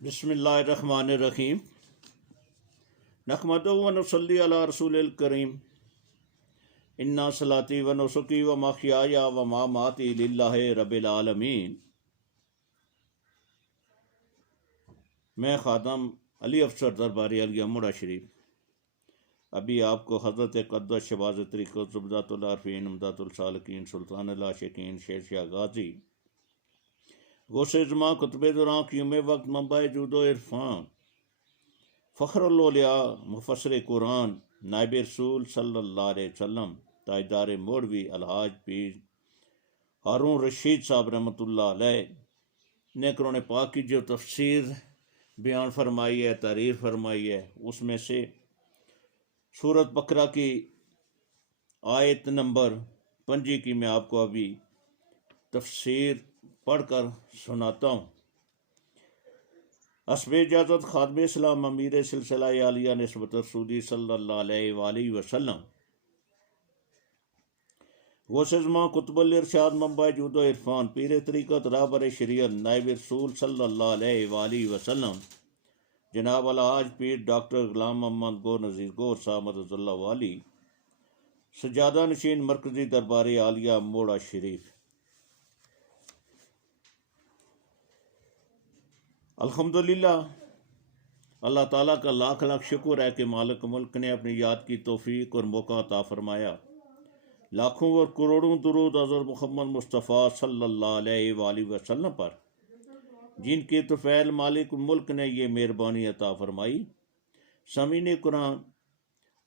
بسم اللہ الرحمن الرحیم نحمدہ و نصلی علی رسول الکریم انا صلاتی و نسکی و محیای و مماتی للہ رب العالمین۔ میں خادم علی افسر درباری علیہ مڑا شریف ابھی آپ کو حضرت قدس شباز طریقت زبدۃ العارفین امداد السالکین سلطان العاشقین شیر شاہ غازی غوث زماں قطب دراں قیوم وقت منبع جود و عرفان فخر الاولیاء مفسر قرآن نائب رسول صلی اللہ علیہ وسلم تاجدار موڑوی الحاج پیر ہارون رشید صاحب رحمۃ اللہ علیہ نے قرآن پاک کی جو تفسیر بیان فرمائی ہے، تحریر فرمائی ہے، اس میں سے سورۃ بقرہ کی آیت نمبر 5 کی میں آپ کو ابھی تفسیر پڑھ کر سناتا ہوں۔ حسب اجازت خادم اسلام امیر سلسلہ عالیہ نسبت رسولی صلی اللہ علیہ وآلہ وسلم غوث زماں قطب الارشاد منبع جود و عرفان پیر طریقت رہبر شریعت نائب رسول صلی اللہ علیہ وآلہ وسلم جناب الحاج پیر ڈاکٹر غلام محمد گور نذیر گور صاحب مدد اللہ والی سجادہ نشین مرکزی دربار عالیہ موڑا شریف۔ الحمدللہ، اللہ تعالیٰ کا لاکھ لاکھ شکر ہے کہ مالک ملک نے اپنی یاد کی توفیق اور موقع عطا فرمایا۔ لاکھوں اور کروڑوں درود حضرت محمد مصطفیٰ صلی اللہ علیہ وآلہ وسلم پر، جن کے طفیل مالک ملک نے یہ مہربانی عطا فرمائی۔ سامعین قرآن،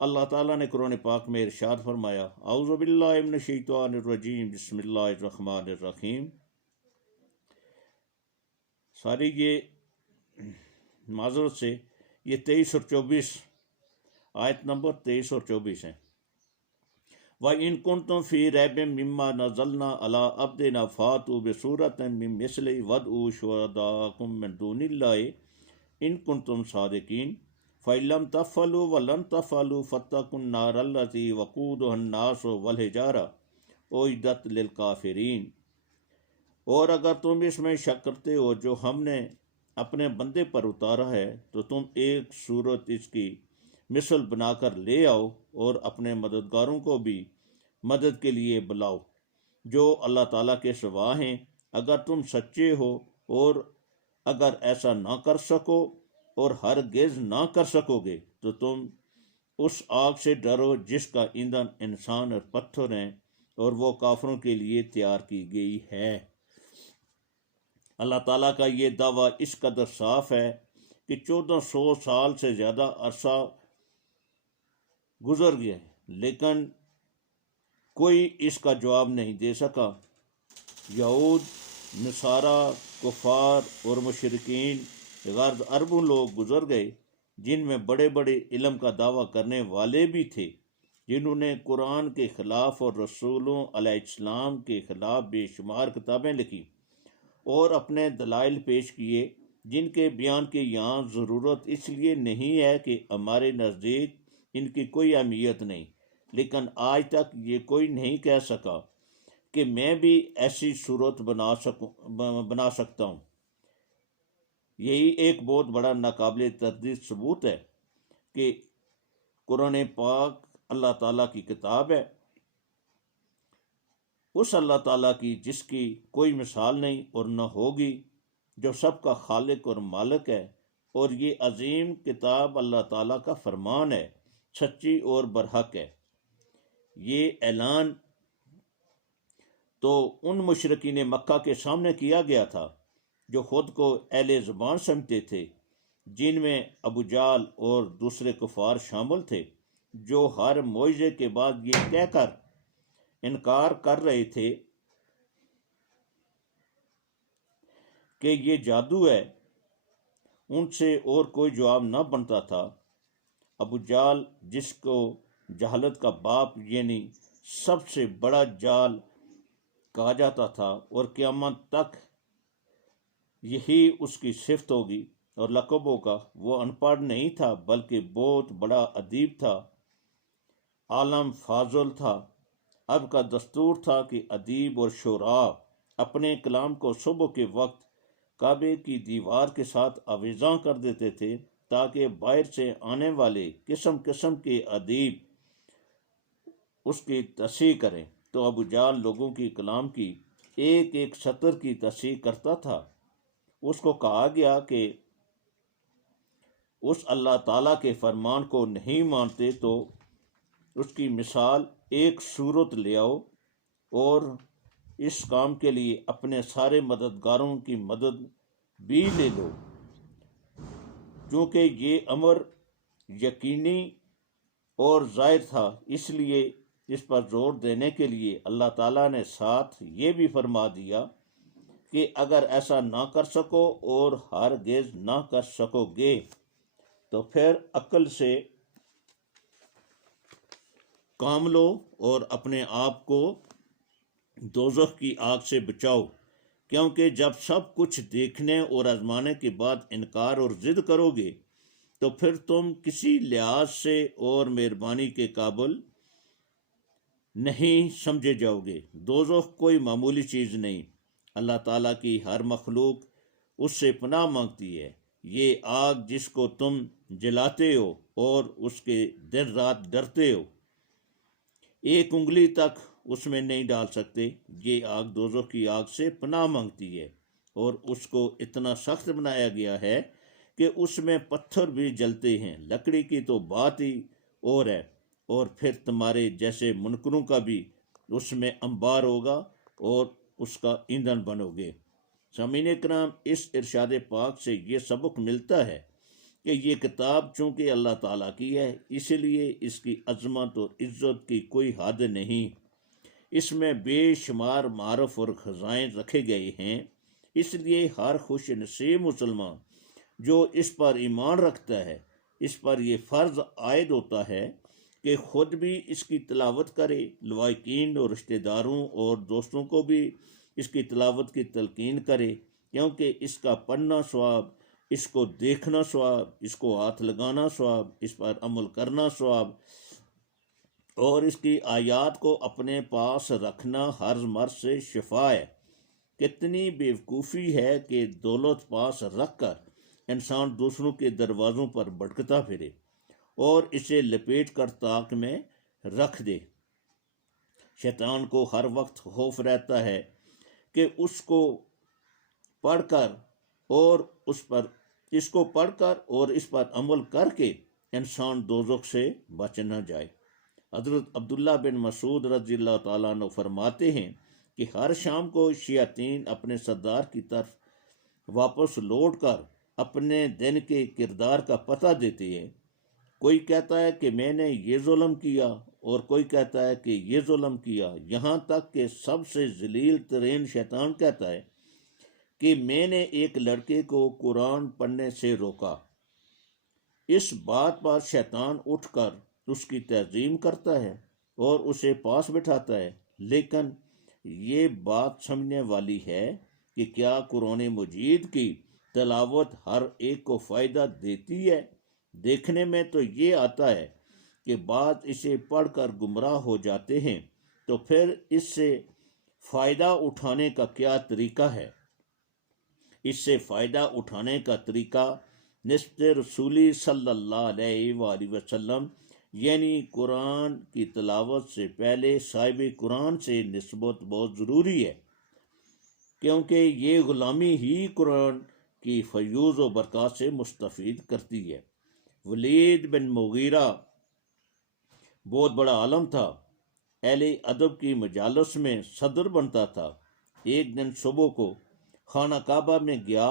اللہ تعالیٰ نے قرآن پاک میں ارشاد فرمایا، اعوذ باللہ من الشیطان الرجیم، بسم اللہ الرحمن الرحیم۔ ساری یہ معذرت سے یہ 23 اور 24 آیت نمبر 23 اور 24 ہیں۔ وَإِن كُنتُمْ فِي رَيْبٍ مِّمَّا نَزَّلْنَا عَلَىٰ عَبْدِنَا فَأْتُوا بِسُورَةٍ مِّن مِّثْلِهِ وَادْعُوا شُهَدَاءَكُم مِّن دُونِ اللَّهِ إِن كُنتُمْ صَادِقِينَ فَإِن لَّمْ تَفْعَلُوا وَلَن تَفْعَلُوا فَاتَّقُوا النَّارَ الَّتِي وَقُودُهَا النَّاسُ وَالْحِجَارَةُ أُعِدَّتْ لِلْكَافِرِينَ۔ اور اگر تم اس میں شک کرتے ہو جو ہم نے اپنے بندے پر اتارا ہے تو تم ایک صورت اس کی مثل بنا کر لے آؤ اور اپنے مددگاروں کو بھی مدد کے لیے بلاؤ جو اللہ تعالیٰ کے سوا ہیں، اگر تم سچے ہو۔ اور اگر ایسا نہ کر سکو اور ہرگز نہ کر سکو گے تو تم اس آگ سے ڈرو جس کا ایندھن انسان اور پتھر ہیں اور وہ کافروں کے لیے تیار کی گئی ہے۔ اللہ تعالیٰ کا یہ دعویٰ اس قدر صاف ہے کہ 1400 سال سے زیادہ عرصہ گزر گیا لیکن کوئی اس کا جواب نہیں دے سکا۔ یہود، نصارہ، کفار اور مشرکین غرض اربوں لوگ گزر گئے جن میں بڑے بڑے علم کا دعویٰ کرنے والے بھی تھے، جنہوں نے قرآن کے خلاف اور رسولوں علیہ السلام کے خلاف بے شمار کتابیں لکھی اور اپنے دلائل پیش کیے، جن کے بیان کی یہاں ضرورت اس لیے نہیں ہے کہ ہمارے نزدیک ان کی کوئی اہمیت نہیں، لیکن آج تک یہ کوئی نہیں کہہ سکا کہ میں بھی ایسی صورت بنا سکتا ہوں۔ یہی ایک بہت بڑا ناقابل تردید ثبوت ہے کہ قرآن پاک اللہ تعالیٰ کی کتاب ہے، اس اللہ تعالیٰ کی جس کی کوئی مثال نہیں اور نہ ہوگی، جو سب کا خالق اور مالک ہے، اور یہ عظیم کتاب اللہ تعالیٰ کا فرمان ہے، سچی اور برحق ہے۔ یہ اعلان تو ان مشرکین مکہ کے سامنے کیا گیا تھا جو خود کو اہل زبان سمجھتے تھے، جن میں ابو جہل اور دوسرے کفار شامل تھے، جو ہر معجزے کے بعد یہ کہہ کر انکار کر رہے تھے کہ یہ جادو ہے۔ ان سے اور کوئی جواب نہ بنتا تھا۔ ابو جہل، جس کو جہالت کا باپ یعنی سب سے بڑا جال کہا جاتا تھا اور قیامت تک یہی اس کی صفت ہوگی اور لقبوں کا، وہ ان پڑھ نہیں تھا بلکہ بہت بڑا ادیب تھا، عالم فاضل تھا۔ اب کا دستور تھا کہ ادیب اور شعراء اپنے کلام کو صبح کے وقت کعبے کی دیوار کے ساتھ آویزاں کر دیتے تھے تاکہ باہر سے آنے والے قسم قسم کے ادیب اس کی تصحیح کریں۔ تو ابو جہل لوگوں کی کلام کی ایک ایک سطر کی تصحیح کرتا تھا۔ اس کو کہا گیا کہ اس اللہ تعالیٰ کے فرمان کو نہیں مانتے تو اس کی مثال ایک صورت لے آؤ اور اس کام کے لیے اپنے سارے مددگاروں کی مدد بھی لے لو۔ چونکہ یہ امر یقینی اور ظاہر تھا، اس لیے اس پر زور دینے کے لیے اللہ تعالیٰ نے ساتھ یہ بھی فرما دیا کہ اگر ایسا نہ کر سکو اور ہرگز نہ کر سکو گے تو پھر عقل سے کام لو اور اپنے آپ کو دوزخ کی آگ سے بچاؤ، کیونکہ جب سب کچھ دیکھنے اور آزمانے کے بعد انکار اور ضد کرو گے تو پھر تم کسی لحاظ سے اور مہربانی کے قابل نہیں سمجھے جاؤ گے۔ دوزخ کوئی معمولی چیز نہیں، اللہ تعالیٰ کی ہر مخلوق اس سے پناہ مانگتی ہے۔ یہ آگ جس کو تم جلاتے ہو اور اس کے دن رات ڈرتے ہو، ایک انگلی تک اس میں نہیں ڈال سکتے۔ یہ آگ دوزخ کی آگ سے پناہ مانگتی ہے اور اس کو اتنا سخت بنایا گیا ہے کہ اس میں پتھر بھی جلتے ہیں۔ لکڑی کی تو بات ہی اور ہے، اور پھر تمہارے جیسے منکروں کا بھی اس میں انبار ہوگا اور اس کا ایندھن بنو گے۔ سامعین کرام، اس ارشاد پاک سے یہ سبق ملتا ہے کہ یہ کتاب چونکہ اللہ تعالیٰ کی ہے، اس لیے اس کی عظمت اور عزت کی کوئی حد نہیں۔ اس میں بے شمار معارف اور خزائن رکھے گئے ہیں، اس لیے ہر خوش نصیب مسلمان جو اس پر ایمان رکھتا ہے، اس پر یہ فرض عائد ہوتا ہے کہ خود بھی اس کی تلاوت کرے، لواحقین اور رشتہ داروں اور دوستوں کو بھی اس کی تلاوت کی تلقین کرے، کیونکہ اس کا پڑھنا ثواب، اس کو دیکھنا ثواب، اس کو ہاتھ لگانا ثواب، اس پر عمل کرنا ثواب، اور اس کی آیات کو اپنے پاس رکھنا ہر مرض سے شفا ہے۔ کتنی بیوقوفی ہے کہ دولت پاس رکھ کر انسان دوسروں کے دروازوں پر بھٹکتا پھرے اور اسے لپیٹ کر طاق میں رکھ دے۔ شیطان کو ہر وقت خوف رہتا ہے کہ اس کو پڑھ کر اور اس پر عمل کر کے انسان دوزخ سے بچ نہ جائے۔ حضرت عبداللہ بن مسعود رضی اللہ تعالیٰ عنہ فرماتے ہیں کہ ہر شام کو شیاطین اپنے سردار کی طرف واپس لوٹ کر اپنے دن کے کردار کا پتہ دیتے ہیں۔ کوئی کہتا ہے کہ میں نے یہ ظلم کیا اور کوئی کہتا ہے کہ یہ ظلم کیا، یہاں تک کہ سب سے ذلیل ترین شیطان کہتا ہے کہ میں نے ایک لڑکے کو قرآن پڑھنے سے روکا۔ اس بات پر شیطان اٹھ کر اس کی تعظیم کرتا ہے اور اسے پاس بٹھاتا ہے، لیکن یہ بات سمجھنے والی ہے کہ کیا قرآن مجید کی تلاوت ہر ایک کو فائدہ دیتی ہے؟ دیکھنے میں تو یہ آتا ہے کہ بعض اسے پڑھ کر گمراہ ہو جاتے ہیں، تو پھر اس سے فائدہ اٹھانے کا کیا طریقہ ہے؟ اس سے فائدہ اٹھانے کا طریقہ نسبت رسولی صلی اللہ علیہ وآلہ وسلم یعنی قرآن کی تلاوت سے پہلے صاحب قرآن سے نسبت بہت ضروری ہے، کیونکہ یہ غلامی ہی قرآن کی فیوز و برکات سے مستفید کرتی ہے۔ ولید بن مغیرہ بہت بڑا عالم تھا، اہل ادب کی مجالس میں صدر بنتا تھا۔ ایک دن صبح کو خانہ کعبہ میں گیا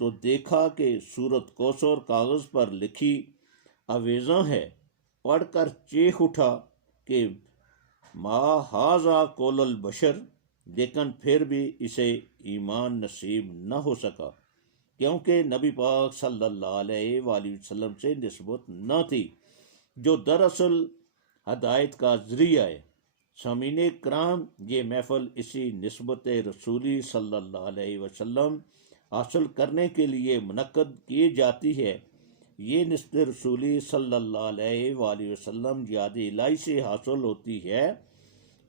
تو دیکھا کہ سورۃ کوثر کاغذ پر لکھی آویزاں ہے۔ پڑھ کر چیخ اٹھا کہ ما ھذا قول البشر، لیکن پھر بھی اسے ایمان نصیب نہ ہو سکا، کیونکہ نبی پاک صلی اللہ علیہ وآلہ وسلم سے نسبت نہ تھی، جو دراصل ہدایت کا ذریعہ ہے۔ سامعین کرام، یہ محفل اسی نسبت رسولی صلی اللہ علیہ وسلم حاصل کرنے کے لیے منعقد کی جاتی ہے۔ یہ نسبت رسولی صلی اللہ علیہ وآلہ وسلم یاد الہی سے حاصل ہوتی ہے۔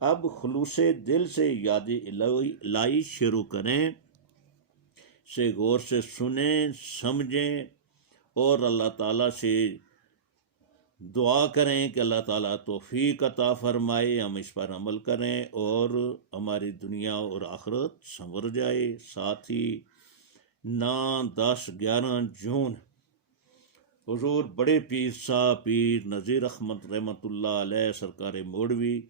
اب خلوص دل سے یاد الہی شروع کریں۔ سے غور سے سنیں سمجھیں اور اللہ تعالیٰ سے دعا کریں کہ اللہ تعالیٰ توفیق عطا فرمائے، ہم اس پر عمل کریں اور ہماری دنیا اور آخرت سنور جائے۔ ساتھ ہی 9، 10، 11 جون حضور بڑے پیر صاحب پیر نذیر احمد رحمۃ اللہ علیہ سرکار مولوی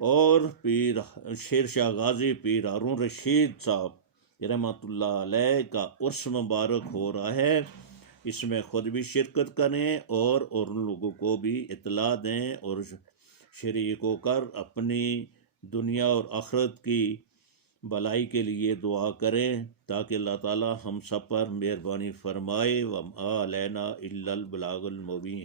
اور پیر شیر شاہ غازی پیر ہارون رشید صاحب رحمۃ اللہ علیہ کا عرس مبارک ہو رہا ہے۔ اس میں خود بھی شرکت کریں اور ان لوگوں کو بھی اطلاع دیں اور شریک ہو کر اپنی دنیا اور آخرت کی بھلائی کے لیے دعا کریں تاکہ اللہ تعالی ہم سب پر مہربانی فرمائے۔ وما علینا الا البلاغ المبین۔